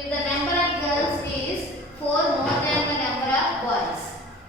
if the number of girls is 4 more than the number of boys,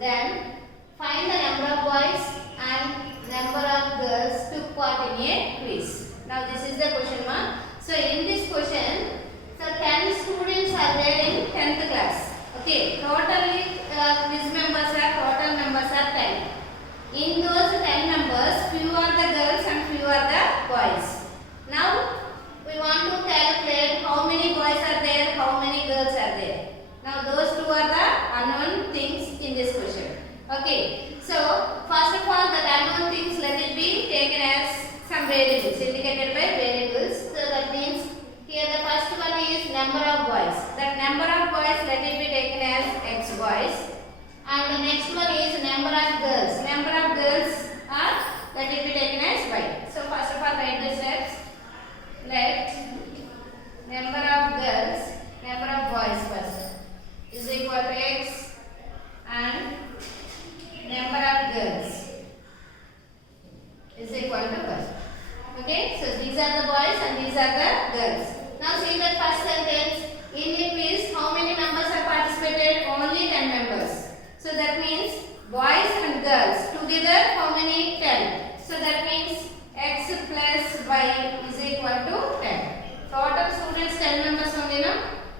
then find the number of boys and number of girls took part in a quiz. Now this is the question mark. So in this question, so 10 students are there in 10th class. Okay, totally quiz members are total numbers are 10. In those 10 numbers, few are the girls and few are the boys. Now we want to calculate how many boys are there, how many girls are there. Now those two are the unknown things in this question. Okay, so first of all, the unknown things, let it be taken as some variables indicated by variables. So that means here the first one is number of boys. That number of boys, let it be taken as x boys. And the next one is number of girls. Number of girls are, let it be taken as y. So first of all, write the steps. Let number of girls, number of boys first is equal to x and number of girls is equal to y. Okay, so these are the boys and these are the girls. Now see the first sentence. In the quiz, how many members have participated? Only 10 members. So that means boys and girls together how many? 10. So that means x plus y is equal to 10. Total students 10 members only, no?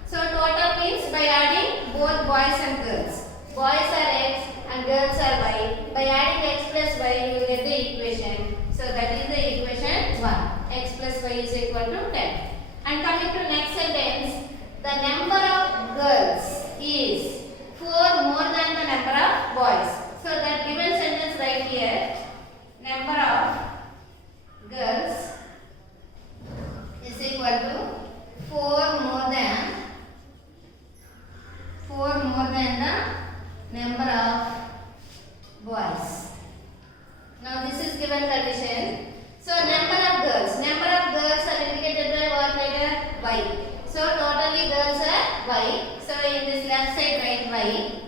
So total means by adding both boys and girls. Boys are x and girls are y. By adding x plus y, you will get the equation. So that is the equation 1. X plus y is equal to 10. And coming to next sentence, the number of girls is 4 more than the number of boys. So that given sentence right here, number of girls is equal to 4 more than the number of boys. Now this is given condition. So number of girls are indicated by what letter? Y. So totally girls are y. So in this left side write y.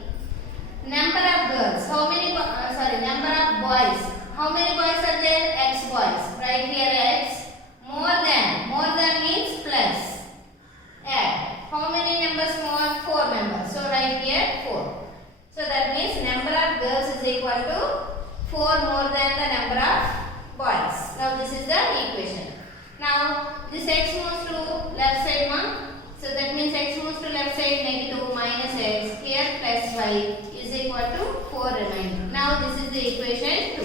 Number of girls, how many? Number of boys. How many boys are there? X boys. Right here x. More than means plus. Add. How many numbers more? 4 members. So right here 4. So that means number of girls is equal to 4 more than the number of boys. Now this is the equation. Now this x moves to left side one. So that means x moves to left side, negative minus x. Here plus y is equal to 4 remaining. Now this is the equation 2.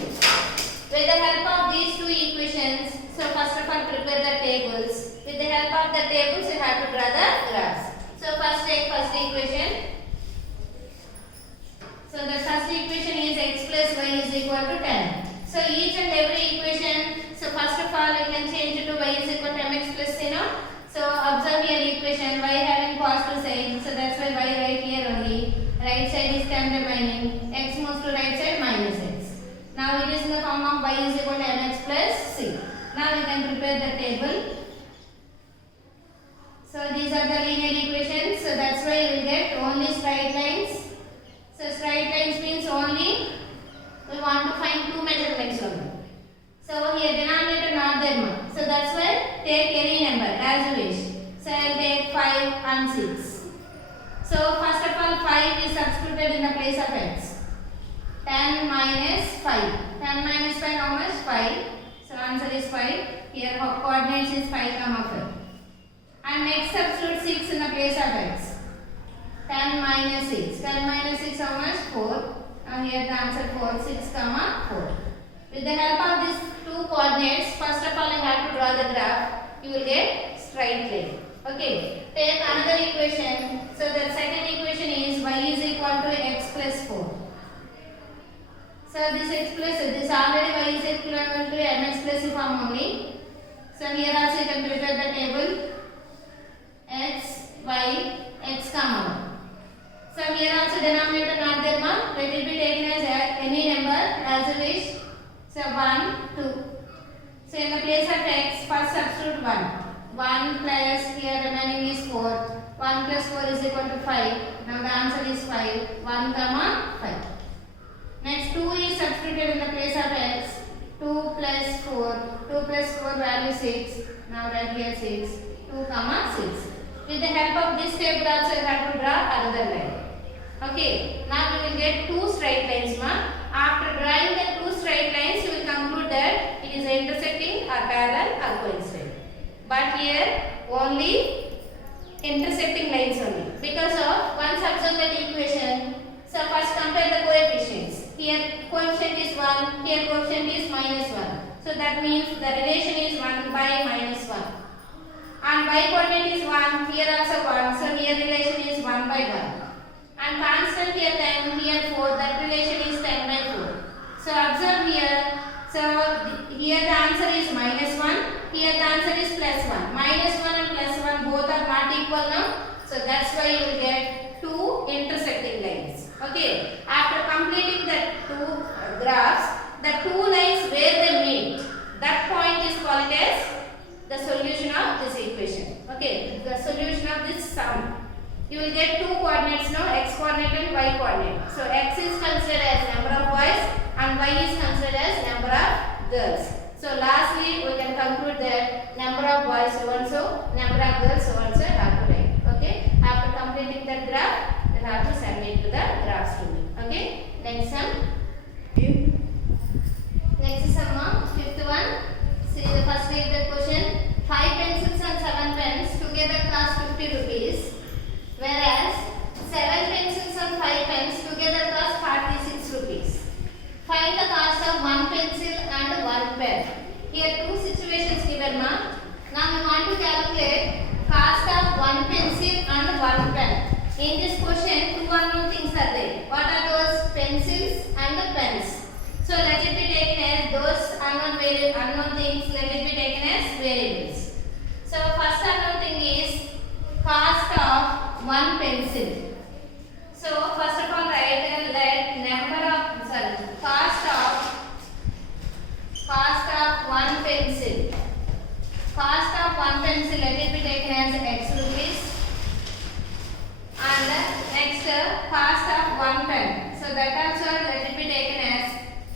With the help of these two equations, so first of all prepare the tables. With the help of the tables, you have to draw the graphs. So first take first equation. So the first equation is x plus y is equal to 10. So each and every equation, so first of all you can change it to y is equal to mx plus c, no? So observe your equation, y having positive side, so that's why y right here only. Right side is kept remaining, x moves to right side minus x. Now it is in the form of y is equal to mx plus c. Now we can prepare the table. So these are the linear equations, so that's why you will get only straight lines. So straight lines means only we want to find two measurements only. So here denominator not there much. So that's why take any number as you wish. So I will take 5 and 6. So first of all 5 is substituted in the place of x. 10 minus 5. 10 minus 5 how much? 5. So answer is 5. Here coordinates is 5, 5. And next substitute 6 in the place of x. 10 minus 6. 10 minus 6 how much? 4. Now here the answer 4, 6, 4. With the help of these two coordinates, first of all you have to draw the graph. You will get straight line. Okay. Take another equation. So the second equation is y is equal to x plus 4. So this already y is equal to mx plus c form only. So here also you can prepare the table. X, y, x comma 1. So here also denominator not there ma. Let it be taken as any number as you wish. So 1, 2. So in the place of x, first substitute 1. 1 plus here remaining is 4. 1 plus 4 is equal to 5. Now the answer is 5. 1 comma 5. Next 2 is substituted in the place of x. 2 plus 4. 2 plus 4 value 6. Now write here 6. 2 comma 6. With the help of this table also you have to draw another line. Okay, now we will get two straight lines ma. After drawing the two straight lines, you will conclude that it is intersecting or parallel or coincident. But here only intersecting lines only. Because of once observe that equation, so first compare the coefficients. Here coefficient is 1, here coefficient is -1. So that means the relation is 1 by -1. And y coordinate is 1, here also 1. So here relation is 1 by 1. And constant here 10, here 4, that relation is 10 by 4. So observe here, so here the answer is -1, here the answer is +1. -1 and +1 both are not equal now. So that's why you will get two intersecting lines. Okay, after completing the two graphs, the two lines where they meet, that point is called as the solution of this equation. Okay, the solution of this sum. You will get two coordinates now, x coordinate and y coordinate. So x is considered as number of boys and y is considered as number of girls. So lastly we can conclude that number of boys so and so, number of girls so and so have to write. Okay, after completing the graph, you have to submit to the graph student. Okay, next sum. Next sum, fifth one. See the first read the question. 5 pencils and 7 pens together cost 50 rupees. Whereas 7 pencils and 5 pens together cost 46 rupees. Find the cost of 1 pencil and 1 pen. Here two situations given ma. Now we want to calculate cost of 1 pencil and 1 pen. In this question two unknown things are there. What are those? Pencils and the pens. So let it be taken as those unknown things, let it be taken as variables. So first unknown thing is cost of 1 pencil. So first of all write cost of 1 pencil. Cost of 1 pencil, let it be taken as x rupees. And next cost of 1 pen. So that also let it be taken as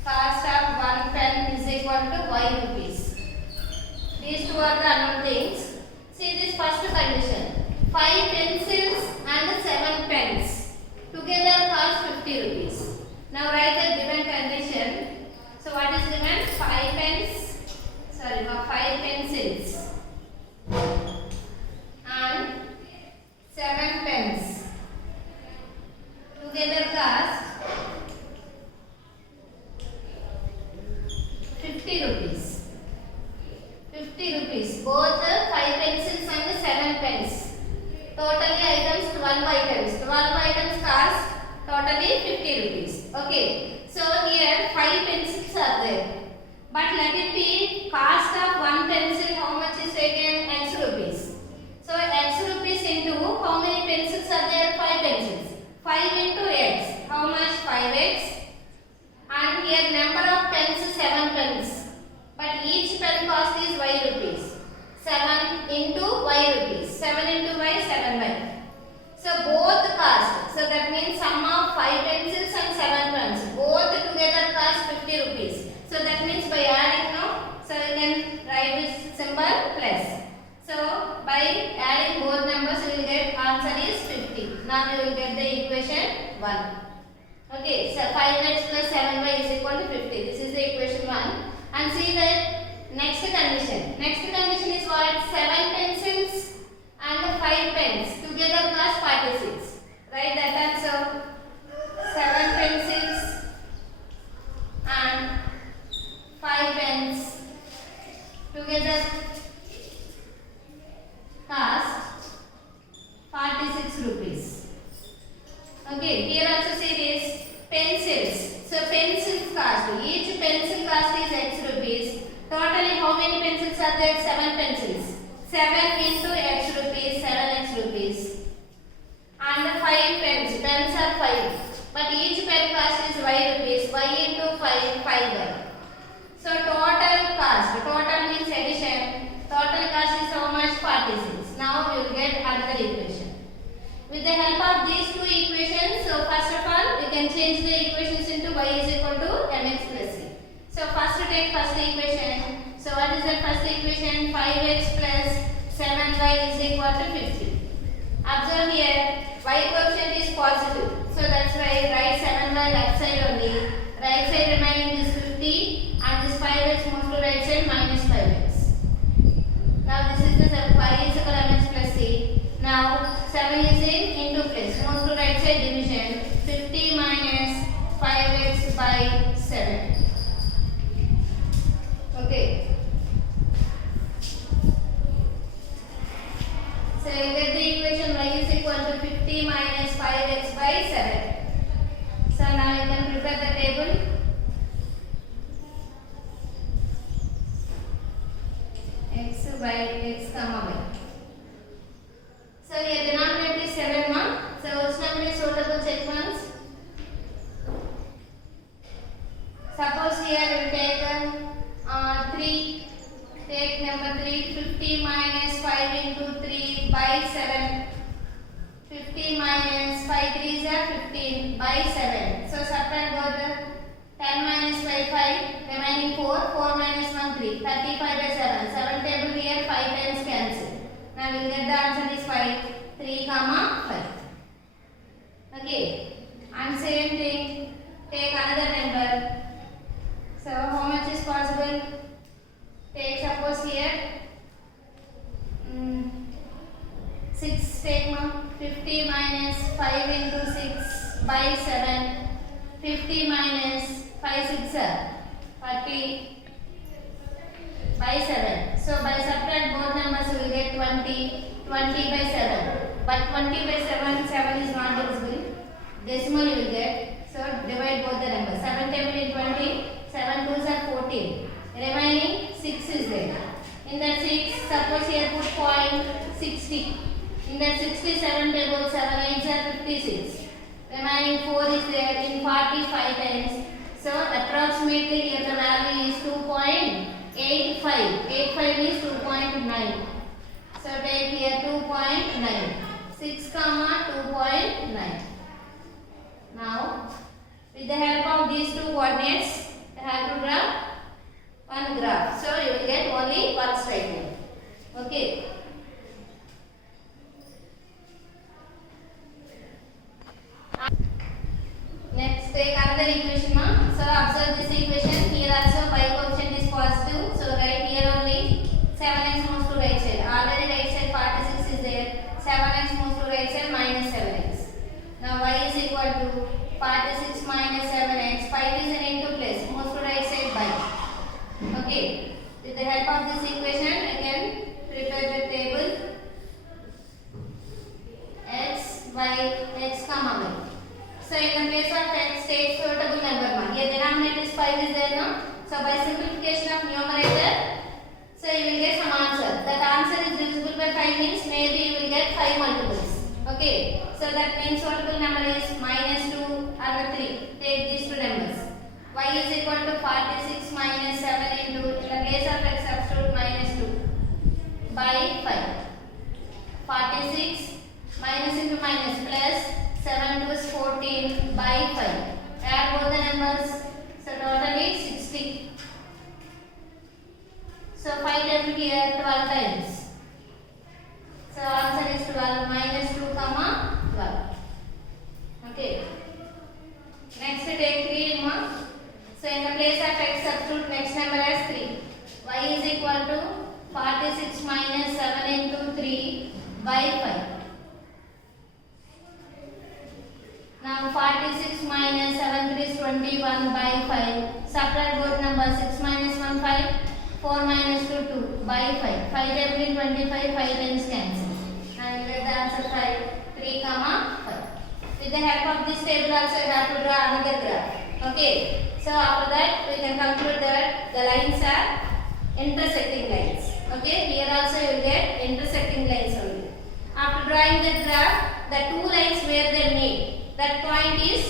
cost of 1 pen is equal to y rupees. These two are the unknown things. See this first condition. 5 pencils and 7 pens together cost 50 rupees. Now write the given condition. So what is given? 5 pencils and 7 pens together cost 50 rupees. 50 rupees. Both 5 pencils and 7 pens. Totally items 12 items. 12 items cost totally 50 rupees. Okay. So here 5 pencils are there. But let it be cost of 1 pencil, how much is taken? X rupees. So x rupees into how many pencils are there? 5 pencils. 5 into x. How much? 5x. And here number of pens 7 pens. But each pen cost is y rupees. 7 into y rupees. 7 into y, 7y. So both cost. So that means sum of 5 pencils and 7 pens. Both together cost 50 rupees. So that means by adding now, so you can write this symbol plus. So by adding both numbers you will get answer is 50. Now you will get the equation 1. Okay, so 5x plus 7y is equal to 50. This is the equation 1. And see the next condition. Next condition is what? 7 pencils and 5 pens together cost 46. Write that answer. 7 pencils and 5 pens together cost 46 rupees. Okay, here also see this pencils. So pencils cost, each pencil cost is x rupees. Totally how many pencils are there? 7 pencils. 7 into x rupees, 7x rupees. And 5 pens, pens are 5. But each pen cost is y rupees, y into 5, 5y. So total cost, total means addition. Total cost is how much? 46. Now we will get another equation. With the help of these two equations, so first of all, we can change the equations into y is equal to mx plus c. So first take first equation. So what is the first equation? 5x plus 7y is equal to 50. Observe here, y coefficient is positive. So that's why write 7y left side only. Right side remaining is 50 and this 5x moves to right side minus 5x. Now this is the 5 is equal to mx plus c. Now 7 is into place. Moves to right side division. 50 minus 5x by 7. Okay. So you get the equation y is equal to 50 minus 5x by 7. So now you can prepare the table. X by x comma y. So here denominator is 7 ma. So which number is suitable, check once. Suppose here we take 3. Take number 3. 50 minus 5 into 3 by 7. 50 minus 5 3 is 15 by 7. So subtract both. 10 minus 5 5. Remaining 4. 4 minus 1 3. 35 by 7. 7 table here 5 times cancel. Now we will get the answer is 5. 3 comma 5. Okay. And same thing. Take another number. So how much is possible? Take suppose here 6 take 50 minus 5 into 6 by 7. 50 minus 5 6 40 by 7. So by subtract both numbers we will get 20 by 7. But 20 by 7 is not divisible. Decimal you will get. So divide both the numbers. 7 table in 20. 7 2s are 14. Remaining 6 is there. In that 6, suppose here put point 60. In that 67 table, 7 8s are 56. Remaining 4 is there in 45 times. So approximately here the value is 2.85. 85 is 2.9. So take here 2.9. 6 comma 2.9. Now with the help of these two coordinates, you have to draw one graph. So you will get only one straight line. Okay. Next take another equation ma. So observe this equation. Here also y coefficient is positive. So write here only 7x moves to right side. Already right side 46 is there. 7x moves to right side minus 7x. Now y is equal to 46 minus 7x. 5 is into place. Moves to right side by. Okay. With the help of this equation, I can prepare the table x, y, x comma y. So in the place of x, take suitable number 1. Here denominator is 5 is there now. So by simplification of numerator, so you will get some answer. That answer is divisible by 5 means maybe you will get 5 multiples. Okay. So that means suitable number is minus 2 and 3. Take these two numbers. Y is equal to 46 minus 7 into, in the place of x substitute minus 2 by 5. 46 minus into minus plus 7 to 14 by 5. Add both the numbers. So totally 60. So 5 table here 12 times. So answer is 12 minus 2 comma 12. Okay. Next take 3 ma. So in the place of x substitute next number as 3. Y is equal to 46 minus 7 into 3 by 5. Now 46 minus 7 3 is 21 by 5. Subtract both numbers. 6 minus 1 5. 4 minus 2 2 by 5. 5 table in 25. 5 times cancel. And get the answer 5. 3 comma 5. With the help of this table also you have to draw another graph. Okay. So after that we can conclude that the lines are intersecting lines. Okay. Here also you will get intersecting lines only. After drawing the graph, the two lines where they meet, that point is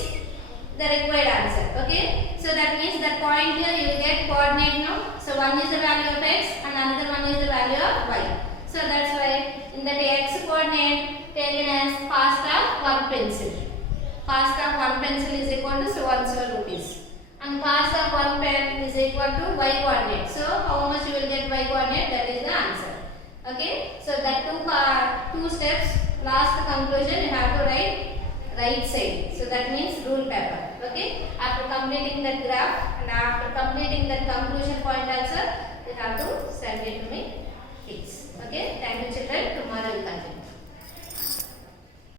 the required answer. Okay. So that means the point here you will get coordinate now. So one is the value of x and another one is the value of y. So that's why in the x coordinate taken as cost of one pencil. Cost of one pencil is equal to 1 rupees. And cost of one pen is equal to y coordinate. So how much you will get y coordinate, that is the answer. Okay. So that two steps last conclusion you have to write right side. So that means rule paper. Okay. After completing that graph and after completing that conclusion.